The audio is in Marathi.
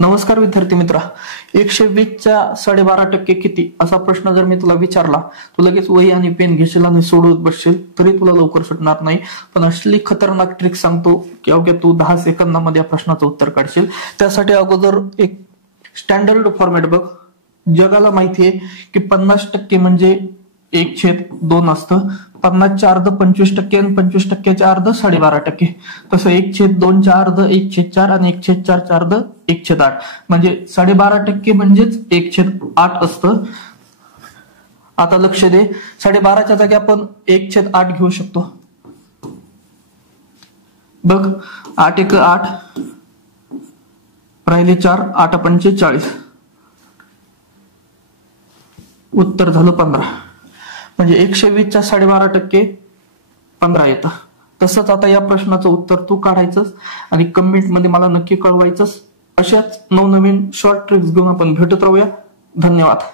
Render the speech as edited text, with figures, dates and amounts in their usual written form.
नमस्कार विद्यार्थी मित्रा, 120च्या 12.5% किती असा प्रश्न जर मी तुला विचारला, तू लगेच वही आणि पेन घेशील आणि सोडवत बसशील तरी तुला लवकर सुटणार नाही. पण असली खतरनाक ट्रिक सांगतो की अवघ्या तू 10 सेकंदामध्ये या प्रश्नाचं उत्तर काढशील. त्यासाठी अगोदर एक स्टँडर्ड फॉर्मॅट बघ. जगाला माहिती आहे की 50% म्हणजे 1/2 असतं. 50च्या अर्ध 25% आणि 25%च्या अर्ध 12.5%. तसं 1/2च्या अर्ध 1/4 आणि 1/4च्या अर्ध 1/8. म्हणजे 12.5% म्हणजेच 1/8 असतं. आता लक्ष दे, 12.5च्या जागी आपण 1/8 घेऊ शकतो. बघ, 8 1 8 राहिले 4, 8 पंचे 40. उत्तर झालं 15. म्हणजे 120च्या 12.5% 15 येतं. तसंच आता या प्रश्नाचं उत्तर तू काढायचंस आणि कमेंट मध्ये मला नक्की कळवायचंस. अशाच नवनवीन शॉर्ट ट्रिक्स घेऊन आपण भेटत राहूया. धन्यवाद.